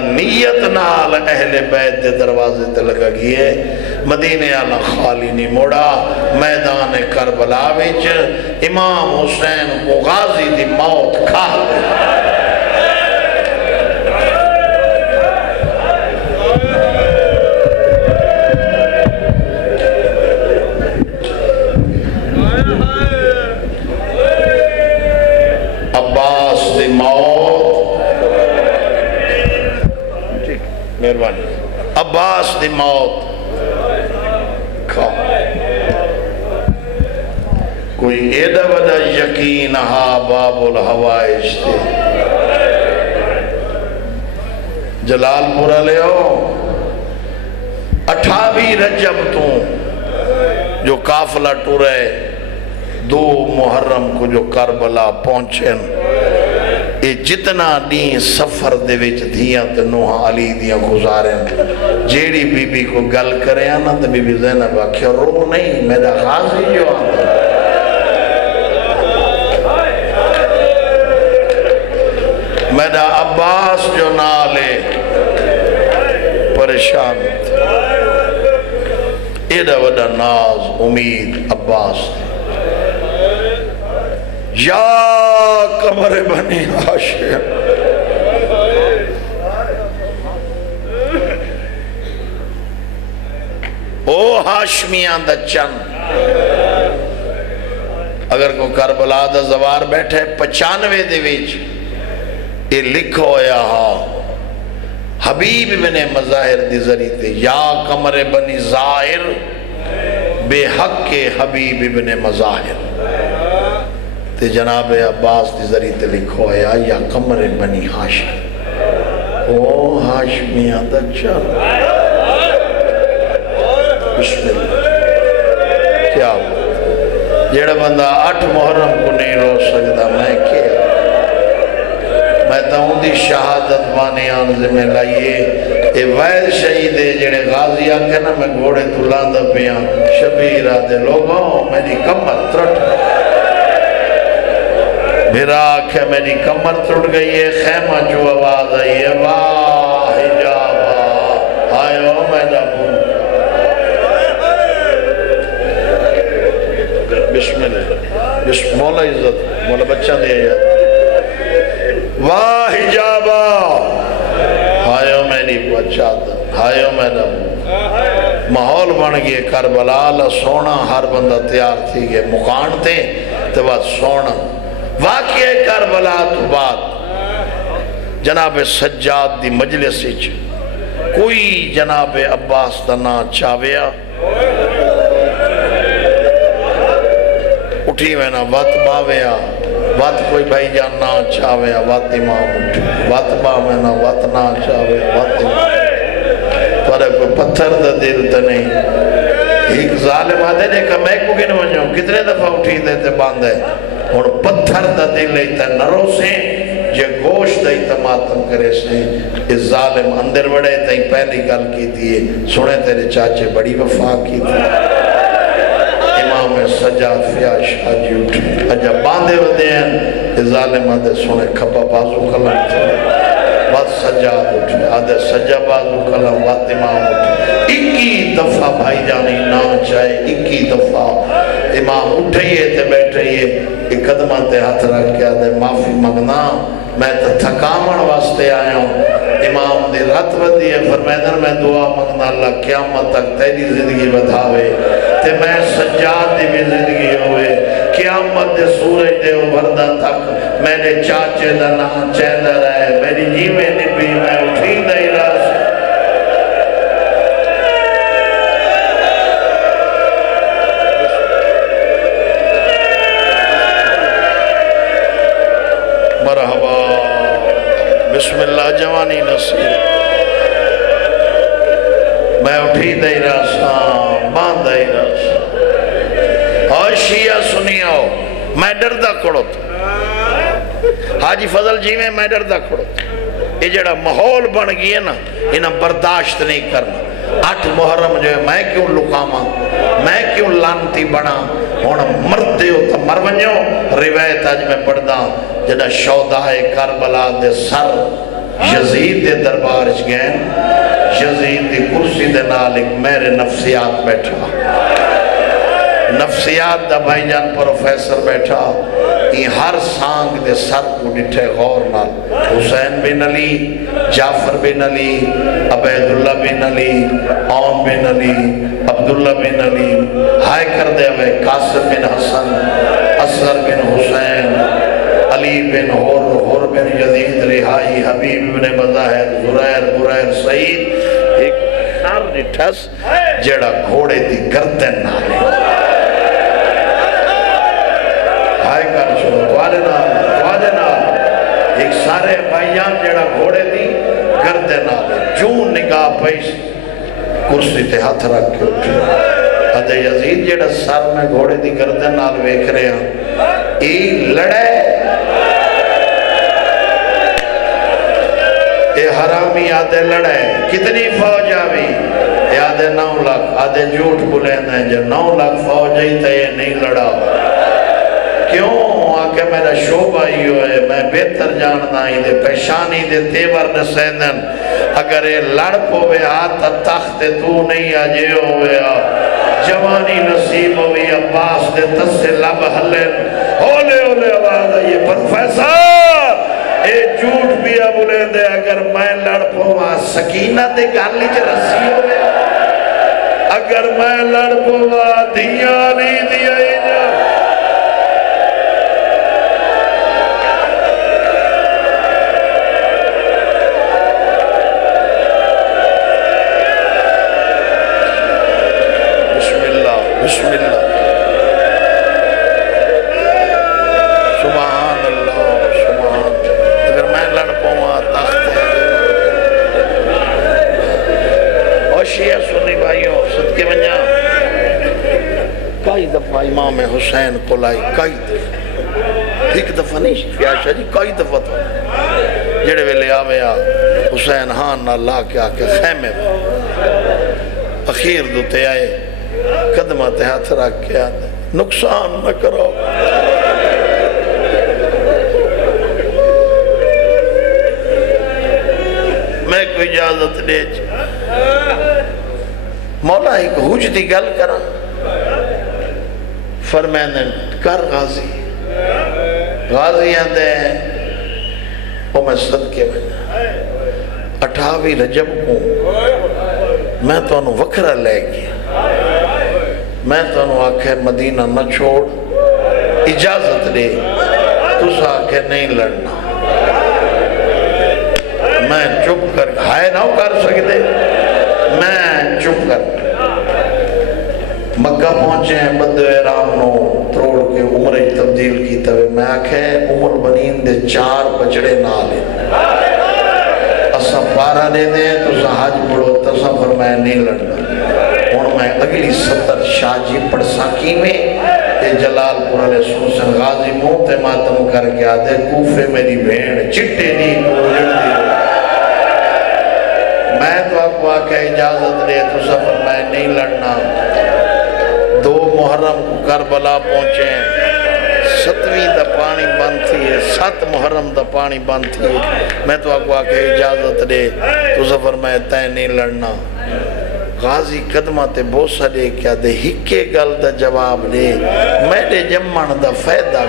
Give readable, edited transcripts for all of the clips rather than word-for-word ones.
نیت نال اہل بیت دے دروازے تے لگا گئے مدینے والا خالی نہیں موڑا میدان کربلا وچ امام حسین کو غازی دی موت کھا عباس دی موت مہربانی عباس دی موت کھا کوئی ایڈا وڈا یقین ہا باب الحوائج تے جلال پورا لے ہو 28 رجب تو جو قافلہ ٹورے 2 محرم کو جو کربلا پہنچن یہ جتنا دین سفر دے وچ دھیاں تے نوح علی دیاں گزارن جیڑی بی بی کو گل کرے آنا تو بی بی زینب آکھیا رو نہیں میرا غازی جو آتا میرا عباس جو نالے پریشان تھے ایڈا وڈا ناز امید عباس تھے یا قمر بنی ہاشم او ہاشمیاں دا چند اگر کو کربلا دا زوار بیٹھے 95 دے ویچ یہ لکھو یا حبیب ابن مظاہر دی ذریعے یا قمر بنی ظاہر بے حق کے حبیب ابن مظاہر تے جناب عباس دی ذریعے لکھو یا قمر بنی ہاشم او ہاشمیاں دا چل بسم اللہ کیا جیڑا بندہ 8 محرم کو نہیں رو سکتا میں کیا میں تاؤں دی شہادت بانیان ذمہ لائیے اے وید شہید ہے جنہیں غازی آکے نا میں گھوڑے تو لاندہ پیاں شبیر آدھے لوگوں میری کمر ترٹ بھیرا آکھے میری کمر ترٹ گئی ہے خیمہ جو آواز آئی ہے واہ حجابہ آئے ہو میں جابوں بسم اللہ بسم مولا عزت مولا بچہ دے یا واہ حجابہ ہائیو میری بچات ہائیو میرا ماحول بن گئے کربلا سونا ہر بندہ تیار تھی گئے مقان تھے تو بات سونا واقعہ کربلا تو بات جناب سجاد دی مجلس کوئی جناب عباس دا نا چاویا اٹھی میں نا وات باویا وات کوئی بھائی جان نا چاویا وات امام اٹھی وات باویا نا وات نا چاویا وات امام پر کوئی پتھر دا دل تا نہیں ایک ظالم آدھے نے کہا میں کو گن ونجھوں کتنے دفعہ اٹھی دیتے باندھے اور پتھر دا دل لیتا نرو سے جے گوشت دائی تماتم کرے سے اس ظالم اندر بڑے تائی پہلی گل کی تھی سنے تیرے چاچے بڑی وفا کی تھی امام سجاد فیاض شاہ جی اٹھے اجا باندھے ودے ہیں اس ظالم آدھے سنے کھپا بازو کلم تھے وات سجاد اٹھے آدھے سجا بازو کلم وات امام اٹھے 21 دفعہ بھائی جانی نا چاہے 21 دفعہ امام اٹھئیے تے بیٹھئیے ایک قدمہ تے ہاتھ رکھ کے آدھے معافی مگنا میں تو تھکامن واسطے آیا ہوں امام دی رات ودی ہے فرمیدن میں دعا مگنا اللہ قیامت تک تیری زندگی بدھاوے تے میں سجاد دی بھی زندگی ہوئے قیامت دے سورج دے ابھردہ تک میں نے چاچے دا نام چیندہ رہے میری جیوے نبی میں اٹھی دائی راس مرحبا بسم اللہ جوانی نصیر میں اٹھی دائی راساں باندھ دائی راساں اور شیعہ سنیاؤ میں ڈردہ کڑت حاجی فضل جی میں ڈردہ کڑت یہ جڑا ماحول بن گئی نا انہیں برداشت نہیں کرنا 8 محرم جو ہے میں کیوں لکاما میں کیوں لانتی بنا ہونا مرد ہو تا مر ونجو روایت آج میں پڑھدا جڑا شہدائے کربلا دے سر یزید دے دربار چ گئے یزید دی کرسی دے نال ایک میرے نفسیات بیٹھا نفسیات دا بھائی جان پروفیسر بیٹھا یہ ہر سانگ دے سر کو ڈٹھے غور نال حسین بن علی جعفر بن علی عبیداللہ بن علی عون بن علی عبداللہ بن علی ہائے کر دے ہوئے قاسم بن حسن اصغر بن حسین علی بن حر بن یزید رہائی حبیب بن مزاہد زریر سعید ایک سر ڈٹھس جیڑا گھوڑے دی گردن نالے ہائے کر چھوڑو توارے نال ایک سارے بھائیان جیڑا گھوڑے دی گردن نالے جون نگاہ پیش کرسی تے ہاتھ رکھ کے اٹھے ادھے یزید جیڑا سر میں گھوڑے دی گردن نال ویکھ رہے ہیں ای لڑے اے حرامی آدھے لڑے کتنی فوج آوی اے آدھے 9 لاکھ آدھے جھوٹ بلین ہیں جو 9 لاکھ فوج ہی تھے یہ نہیں لڑا کیوں آکے میرا شعبہ ہی ہوئے میں بہتر جاننا ہی دے پیشانی دے تیور نسیندن اگر یہ لڑ پوے ہاتھ تخت تو نہیں آجے ہوئے جوانی نصیب ہوئی عباس دے تسے لب حلن اولے آواز یہ پروفیسر اے جھوٹ بھی بولے دے اگر میں لڑ پوا سکینہ دے گالی چ رسی ہوئے اگر میں لڑ پوا دیا نہیں دیا ہی جا بسم اللہ سبحان اللہ سبحان اگر میں لڑ پاؤں تخت ہے اور شیعہ سنی بھائیوں صدقے منجا کئی دفعہ امام حسین کو لائی کئی دفعہ ایک دفعہ نہیں فیاشا جی کئی دفعہ تھا جڑے ویلے آوے حسین ہاں نہ لا کے آکے خیمے اخیر دوتے آئے قدمہ تے ہاتھ رکھ کے آتے نقصان نہ کرو میں کوئی اجازت دے مولا ایک حج دی گل کرا فرمائنے کر غازی آندے وہ میں صدقے میں 28 رجب کو میں تو انہوں وکرہ لے گیا میں تو انہوں آکھے مدینہ نہ چھوڑ اجازت دے تُس آکھے نہیں لڑنا میں چپ کر ہائے نہ کر سکتے میں چپ کر مکہ پہنچے ہیں بدو احرام نو تروڑ کے عمرہ تبدیل کی توے میں آکھے البنین دے 4 بچڑے نالے اسا پارا دے دیں تُس حج پڑھو تسا فرمائے نہیں لڑنا اور میں اگلی 70 شاہ جی پڑساکی میں یہ جلال پور علیہ سوسن غازی موت ماتم کر کے آدھے کوفے میری بھین چٹے نہیں کوجڑ دی میں تو آپ کو آکے اجازت دے تو سفر میں نہیں لڑنا 2 محرم کو کربلا پہنچے ہیں 7ویں دا پانی بند تھی ہے 7 محرم دا پانی بند تھی ہے میں تو آپ کو آکے اجازت دے تو سفر میں تے نہیں لڑنا غازی قدمہ تے بوسہ دے کیا دے ہکے گل دا جواب دے میرے جمعن دا فیدہ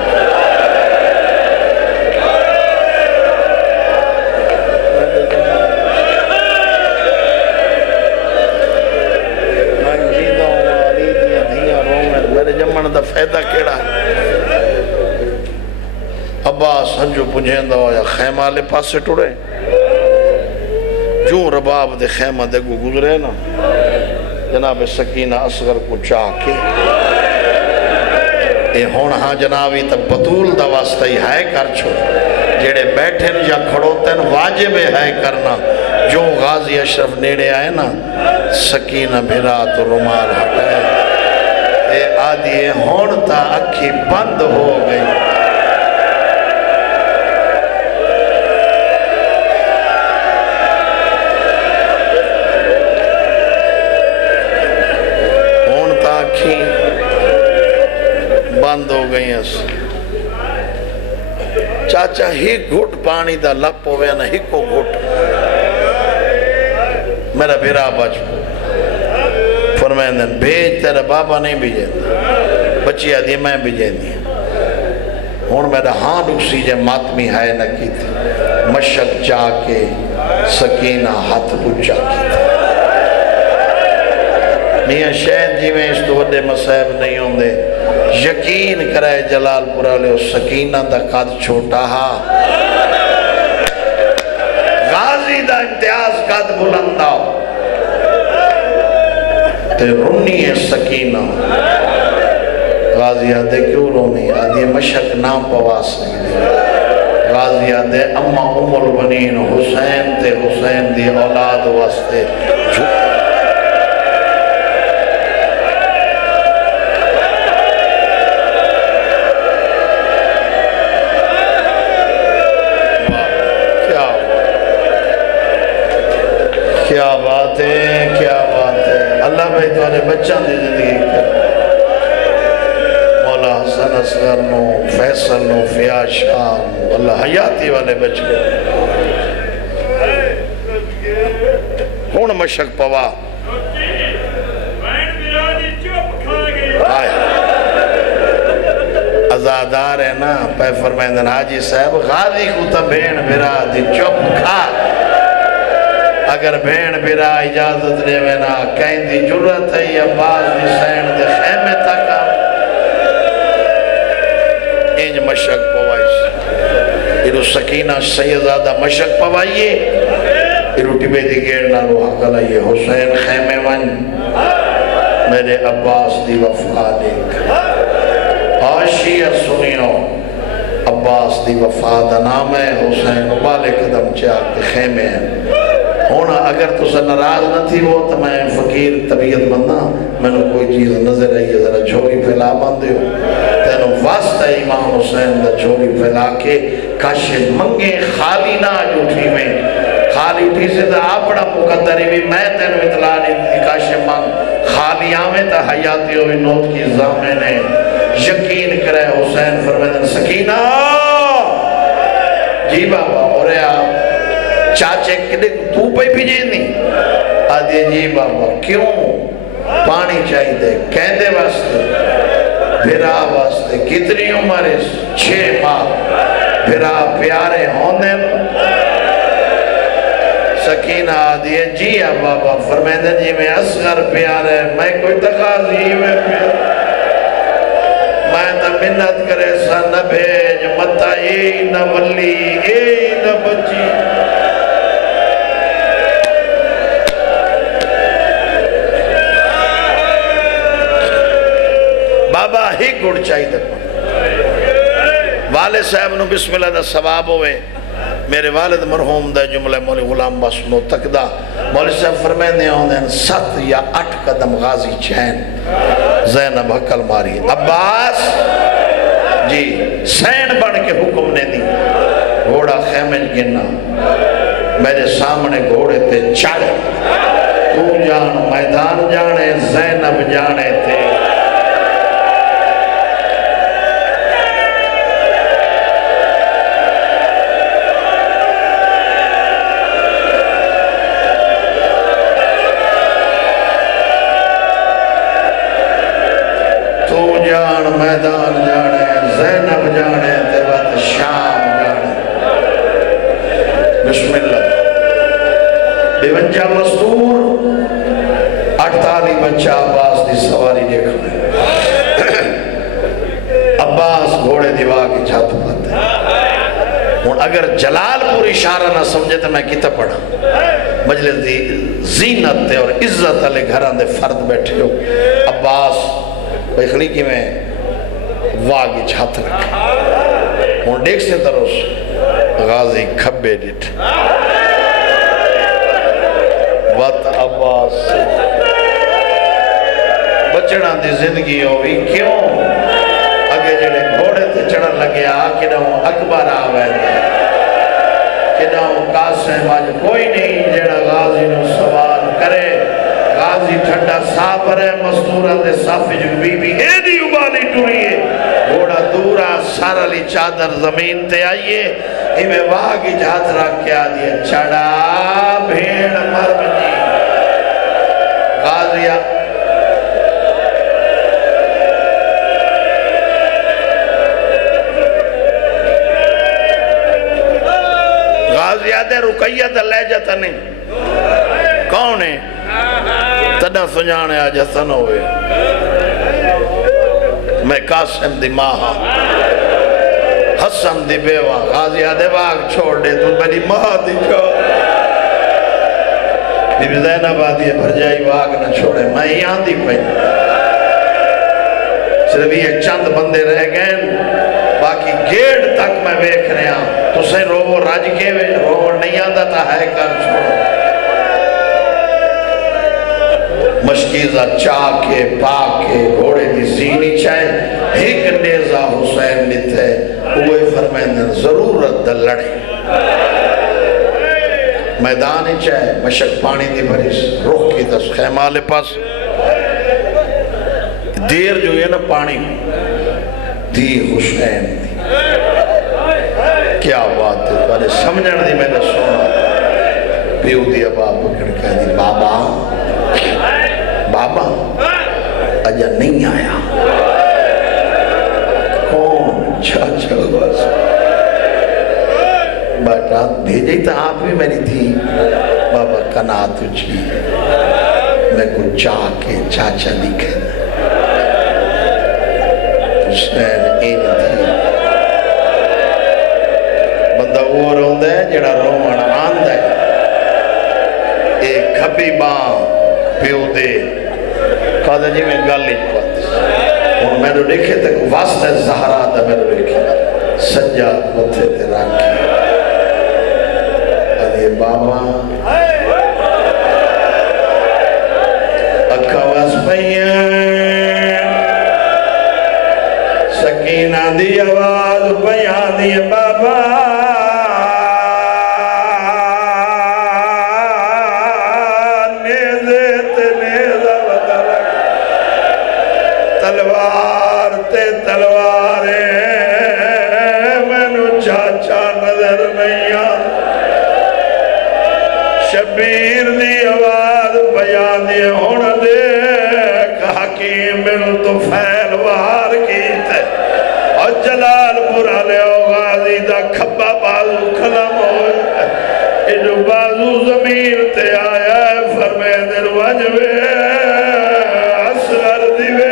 میرے جمعن دا فیدہ کیڑا عباس ہنجو پنجھیں دا ہویا خیمہ لے پاس سے ٹوڑے جو رباب دے خیمہ دے گو گزرے نا جناب سکینہ اصغر کو چاہ کے اے ہون ہاں جنابی تا بطول دا واسطہ ہی ہے کر چھو جیڑے بیٹھن یا کھڑوتن واجب ہے کرنا جو غازی اشرف نیڑے آئے نا سکینہ بھرا تو رمال ہٹائے اے آدھی ہون تا اکھی بند ہو گئی بند ہو گئی ہیں چاچا ہی گھٹ پانی دا لپ ہوئے نا ہی کو گھٹ میرا بھیرا بچ فرمائیں بھیج تیرا بابا نہیں بھیجے بچی آدھی میں بھیجے دی ہون میرا ہاں ڈکسی جے ماتمی ہے نہ کی تھی مشک جا کے سکینہ ہاتھ پچھا کی تھی میاں شہد جی میں اس تو وڈے مسائب نہیں ہوں دے یقین کرائے جلال پورا لے سکینہ دا قد چھوٹا ہا غازی دا امتیاز قد بلندہ تے رونی ہے سکینہ غازی آدھے کیوں رونی آدھے مشک نام پوا سکتے غازی آدھے اما البنین حسین تے حسین دی اولاد واسطے کیا بات ہے اللہ بھائی تمہارے بچہ دی زندگی کر مولا حسن اصغر نو فیصل نو فیاض شام اللہ حیاتی والے بچ گئے کون مشک پوا ازادار ہے نا پہ فرمائندن حاجی صاحب غازی کو تا بین برا دی چپ کھا اگر بین برا اجازت دے وینا کہیں دی جرت ہے یا باز دی سین دے خیمے تکا انج مشک پوائیس ایرو سکینہ سیدزادہ مشک پوائیے ایرو ٹبے دی گیرنا رو حق لائیے حسین خیمے ون میرے عباس دی وفا دیکھ آشیہ سنیو عباس دی وفا دا نام ہے حسین ابالے قدم چاک کے خیمے ہیں ہونا اگر تو سے ناراض نہ تھی وہ تو میں فقیر طبیعت بندہ میں نے کوئی چیز نظر آئی ہے ذرا جھولی پھیلا باندھے ہو تینوں واسطہ امام حسین دا جھولی پھیلا کے کاش منگے خالی نہ جھوٹی میں خالی اٹھی سے دا اپنا مقدری بھی میں تینوں اطلاع نہیں تھی کاش منگ خالی آمیں تا حیاتی ہوئی نوت کی زامنے نے یقین کرے حسین فرمیدن سکینہ جی بابا اور آپ چاچے کدے تو پہ بھیجے نہیں آدھے جی بابا کیوں پانی چاہی دے کہندے واسطے بھرا واسطے کتنی عمرے 6 ماہ بھرا پیارے ہوندے سکینہ آدھے جی بابا فرمیدن جی میں اصغر پیارے میں کوئی تقاضی میں پیارے میں تا منت کرے سا نہ بھیج متا اے نہ ولی اے نہ بچی بابا ہی گڑ چاہی دے والد صاحب نو بسم اللہ دا ثواب ہوئے میرے والد مرحوم دا جملہ مولی غلام بسنو تک دا مولی صاحب فرمینے ہوندے 7 یا 8 قدم غازی چین زینب حقل ماری عباس جی سین بڑھ کے حکم نے دی گھوڑا خیمن گنا میرے سامنے گھوڑے تے چڑھ تو جان میدان جانے زینب جانے تے میدان جانے زینب جانے تے بعد شام جانے بسم اللہ 52 مستور 48 بچہ عباس دی سواری دیکھنے عباس گھوڑے دیوا کی چھت پاتے اور اگر جلال پور اشارہ نہ سمجھے تو میں کتا پڑھا مجلس دی زینت تے اور عزت علی گھران دے فرد بیٹھے ہو عباس بیخلی کی میں واگی چھات رکھے اور دیکھ سے تروس غازی کھبے ڈٹ وط عباس بچڑا دی زندگی ہوئی کیوں اگے جڑے گھوڑے تے چڑھن لگے کنہوں اکبر آوے کنہوں قاسم آج کوئی نہیں جڑا غازی نو سوال کرے غازی ٹھنڈا صابر ہے مستورہ دے صافی جو بی بی ایدی ابالی ٹوریے گھوڑا دورا سارا لی چادر زمین تے آئیے ہمیں واہ کی جہات رکھ کے آدھئے چڑھا بھیڑ مرم جی تنی کون ہے تدہ سنجانے آج حسن ہوئے میں قاسم دی ماں حسن دی بیوہ غازی آدھے باغ چھوڑ دے تو میری ماں دی چھوڑ بی بی زینب آدھی بھر جائی باغ نہ چھوڑے میں یہاں دی پہن صرف یہ چند بندے رہ گئے باقی گیڑ تک میں بیکھ رہے ہیں تو سے روو راج کے وے روو نہیں آدھا تا ہے کر چھوڑ مشکیزہ چاکے پاکے گھوڑے دی زینی چاہے ایک نیزہ حسین لیتے ہوئے فرمائندن ضرورت دل لڑے میدانی چاہے مشک پانی دی بھریس روح کی دس خیمہ لے پاس دیر جو یہ نا پانی دی حسین دی کیا بات ہے پہلے سمجھن دی میں نے سونا پیو دی ابا پکڑ کہہ دی بابا بابا اجا نہیں آیا کون چاچا بس بیٹا بھیجی تو آپ بھی میری تھی بابا کنا تجھی میں کو چاہ کے چاچا دکھے حسین این تھی بندہ وہ روند ہے جڑا رومن آند ہے ایک کھبی ماں پیو دے کہا جی میں گالی پات اور میں نے دیکھے تک واسطہ زہرہ دا میں نے دیکھے سجاد متھے تے راکی ادھے بابا اکھا واس پہیاں سکینہ دی آواز پہیاں دی بابا تلوار تے تلوارے میں نو چاچا نظر نہیں آتا شبیر دی آواز بیان دی ہون دے حکیم بن تو فیل وار کیتے اور جلال پورا لے غازی دا کھبا بازو کھلم ہوئے جو بازو زمین تے آیا ہے فرمے در وجوے اصغر دیوے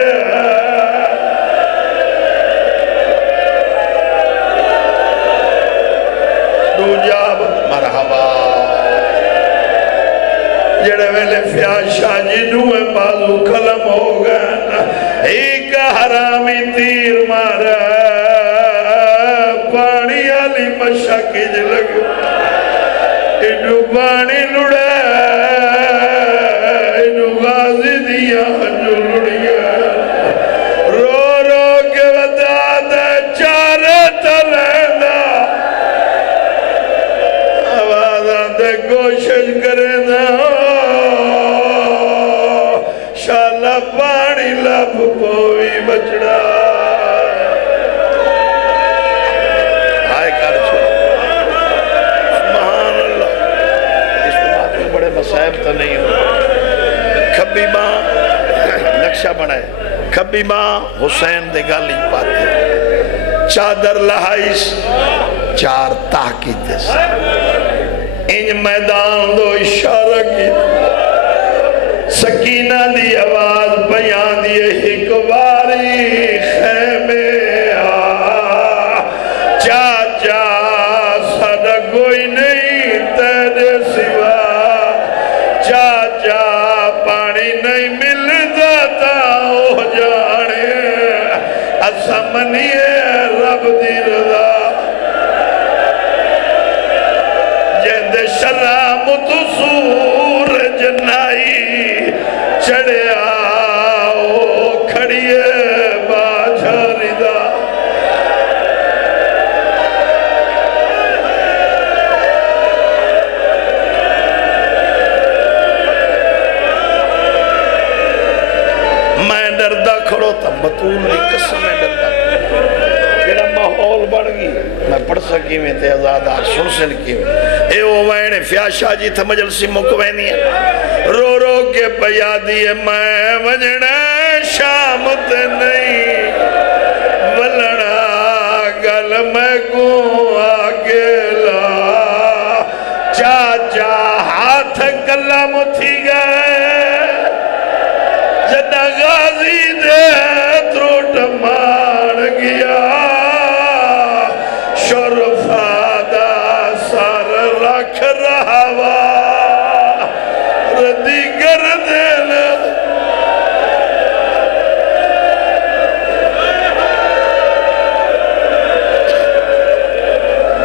جاب مرحبا جڑے ویلے فیاشا جی دوئے بازو کلم ہو گئے ایک حرامی تیر مارا پانی آلی مشاکی جلگ انو پانی لڑے انو غازی دیا جو لڑیا رو رو کے ودا دے چارے تلیندہ کوشش کرے نا شالا پانی لب پوئی بچڑا ہائے کر چھوڑا سبحان اللہ اس بات میں بڑے مسائب تو نہیں ہو کھبی ماں نقشہ بنائے کھبی ماں حسین دے گالی پاتے چادر لہائیس چار تاکی دے ان میدان دو اشارہ کی سکینہ دی آواز بیان دیئے ایک باری خیمے چاچا ساڑا کوئی نہیں تیرے سوا چاچا پانی نہیں مل جاتا ہو جانے اسمنیے رب دی رضا شرام تو سور جنائی چڑھے آؤ کھڑیے باجھا ردا میں ڈردہ کھڑو تھا بطول دی قسم میں ڈردہ جڑا ماحول بڑھ گئی میں پڑھ سکی میں تے ازادار سن سلکی میں اے وہ وینے فیاشا جی تھا مجلسی مکوینی ہے رو رو کے پیا دیئے میں وجنہ شام تے نہیں ولڑا گل میں کو آگے لا چاچا اللہ متھی گئے جدہ غازی دے تروٹ مار گیا شرفا دا سار رکھ رہا ردی گردن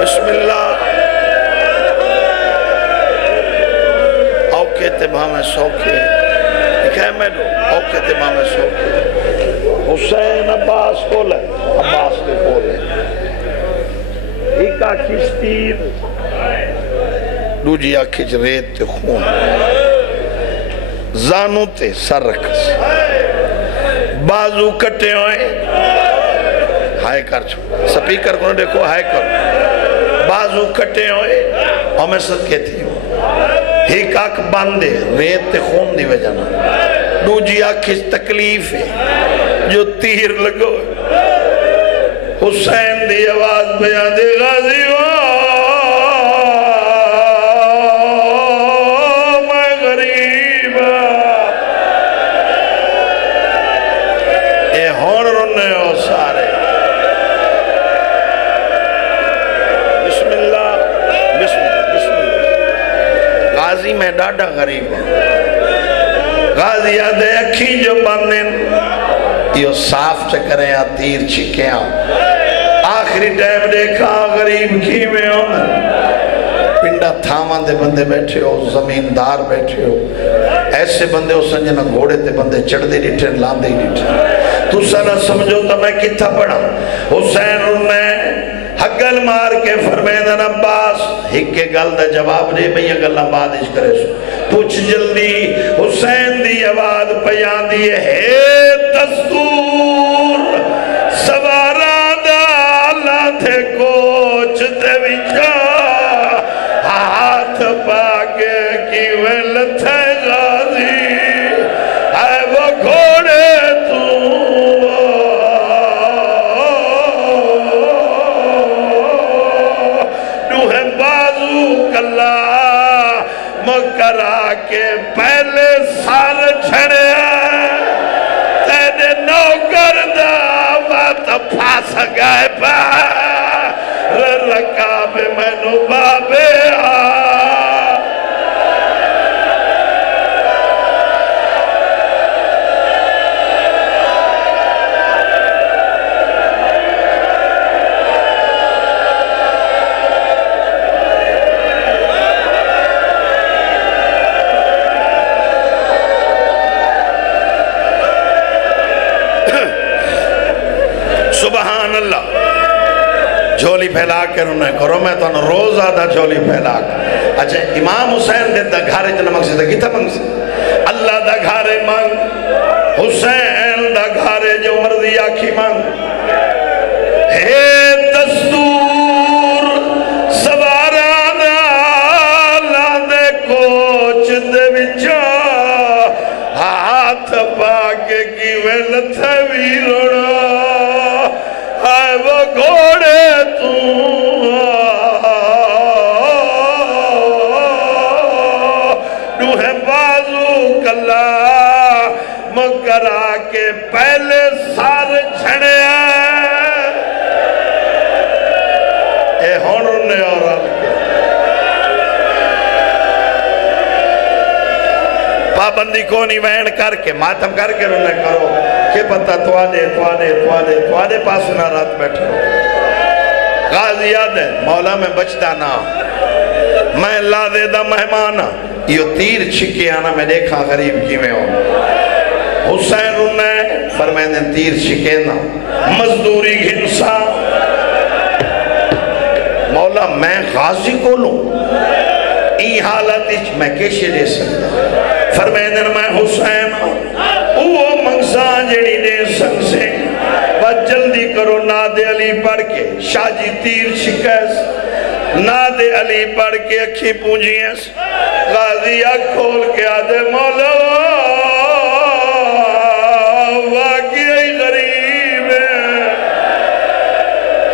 بسم اللہ اوکے تمام سوکے لکھے میں دو اوکے تمام سوکے حسین عباس کو لے عباس کے کو لے ایک آکھیچ تیر دو جی آکھیچ ریت تے خون زانو تے سر رکھس بازو کٹے ہوئے ہائے کر چھو سپیکر کو دیکھو ہائے کر بازو کٹے ہوئے اور میں صدقے تھی ایک آنکھ باندھے ریت تے خون دی وجہ نا دو جی آنکھ تکلیف ہے جو تیر لگو حسین دی آواز بیان دے غازی میں غریب اے ہون رنے ہو سارے بسم اللہ بسم اللہ غازی میں ڈاڈا غریب ہوں غازی آدھے اکھی جو باندھن یہ صاف چکریں یا تیر چھکیں آخری ٹائم دیکھا غریب کی میں ہوں پنڈا تھامان دے بندے بیٹھے ہو زمیندار بیٹھے ہو ایسے بندے ہو سنجنا گھوڑے تے بندے چڑھ دے ڈیٹھے لاندے ہی ڈیٹھے تو سنہ سمجھو تا میں کتھا پڑھا حسین انہیں حقل مار کے فرمیدن عباس ہکے گل دا جواب دے بھئی اگر لمباد اس کرے سو پوچھ جلدی حسین دی آواز پیان دیئے ہے دستور سوارا دا اللہ تھے کوچ دے وچا ہاتھ پاکے کی ویلت ہے غازی ہے وہ گھوڑے مکرا کے پہلے سال چھڑے تیرے نوکر دا بات پھاس گئے پا رکاب میں نو بابے سبحان اللہ جھولی پھیلا کے انہیں کرو میں تو روز آدھا جھولی پھیلا کے اچھا امام حسین دے دا گھارے جنہ مقصد ہے کتا مقصد اللہ دا گھارے مانگ حسین دا گھارے جو مرضی آکھی مانگ ہے دستور سوارانا لاندے کوچ دے بچا ہاتھ پاکے کی ویلت ہے ویروڑا آئے وہ گھوڑے تو دوہے بازو کلا مکرا کے پہلے سار چھڑے اے ہونر نے اور پابندی کونی وین کر کے ماتم کر کے انہیں کرو کہ پتہ توادے پاسنا رات بیٹھو غازی یاد ہے مولا میں بچتا نا میں لا دے دا مہمانا یہ تیر چھکے آنا میں دیکھا غریب کی میں ہوں حسین انہیں فرمائنے تیر چھکے نا مزدوری گھنسا مولا میں غازی کو لوں ای حالت میں کیشے دے سکتا فرمائنے میں حسین وہ منگسان جڑی دے سنگ سے بس جلدی کرو ناد علی پڑھ کے شاہ جی تیر شکیس ناد علی پڑھ کے اکھی پونجیس غازی اکھ کھول کے آدھے مولا واقعی غریب ہے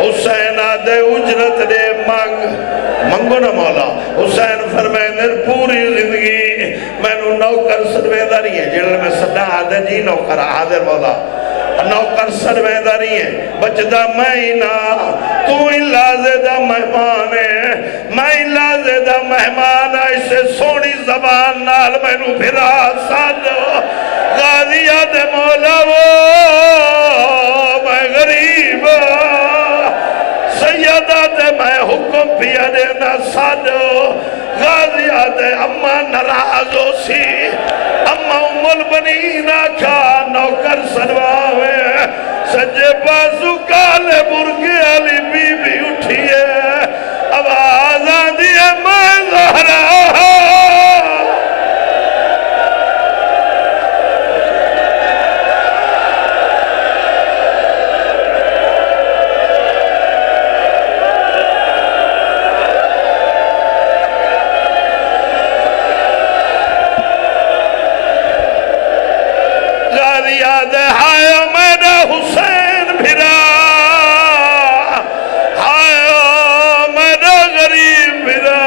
حسین آدھے اجرت دے منگو نا مولا حسین فرمائنے پوری زندگی نوکر سرویداری ہے جلال میں صدا آدھے جی نوکر حاضر مولا نوکر سرویداری ہے بچدہ مہینہ تو ہی لازدہ مہمان ہے میں ہی لازدہ مہمان ہے اسے سونی زبان نال میں نو پھرا سادو غازیات مولا وہ میں غریب سیدات میں حکم پیا دینا سادو غازیات اممہ نرازو سی اممہ ام البنین آکھا نوکر سنواوے سجے بازو کالے برگے علی بی بی اٹھئے آواز آدھئے میں زہرہ یاد ہائے میرا حسین بھرا ہائے میرا غریب بھرا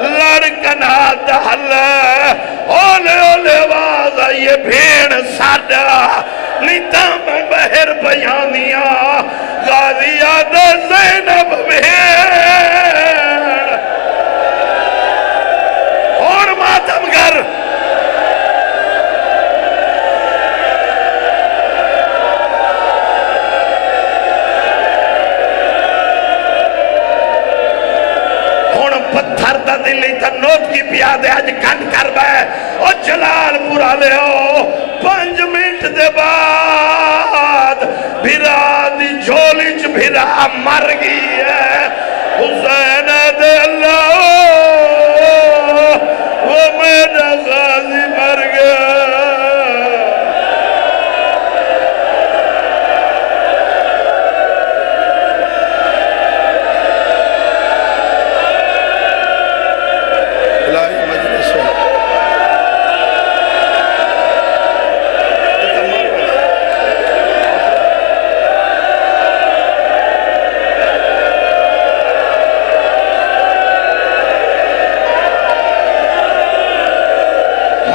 لڑکنا دہل اولے اولے واز یہ بھیڑ ساڑا نیتا میں بہر بیانیا غازی یاد زینب بھیڑ اور ماتم گر پتھر دا دلی تا نوٹ کی پیادے آج کھنڈ کر بے او جلال پورا لے ہو 5 منٹ دے بعد بھیرا دی جھولیچ بھیرا مر گئی ہے حسین دے اللہ وہ میرا غازی مر گیا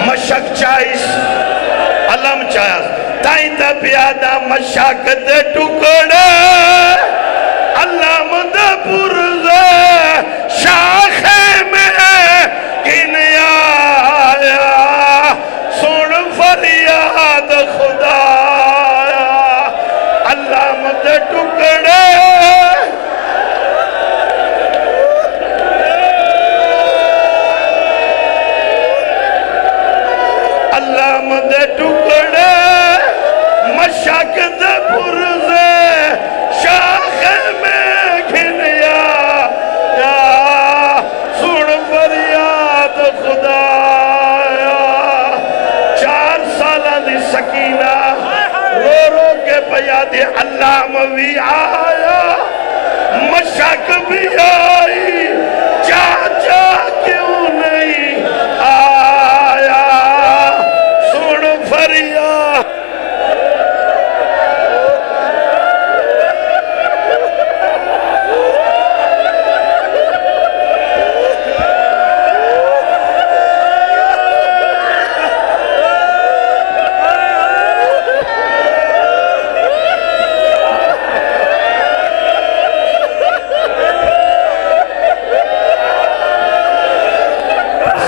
مشک چائیس علم چائیس تائیں تا پیادہ مشک دے ٹکڑے علم دے پرزے شاخے میں کن آیا سن فریاد خدایا علم دے ٹکڑے علم دے ٹکڑے مشک دے پرزے شاخے میں گھنیا یا سن فریاد خدایا 4 سالہ دی سکینہ رو رو کے پیادے علم بھی آیا مشک بھی آئی چاچا کیوں نہیں آیا سن فریاد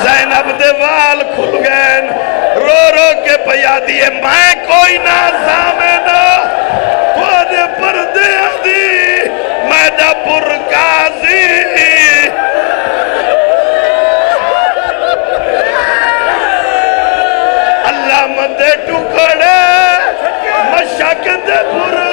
زینب دے وال کھل گئے رو رو کے پیادی ہے میں کوئی نہ زامنہ کوئی پردے دی میں دا پرکازی اللہ مدے ٹکڑے مشک دے پر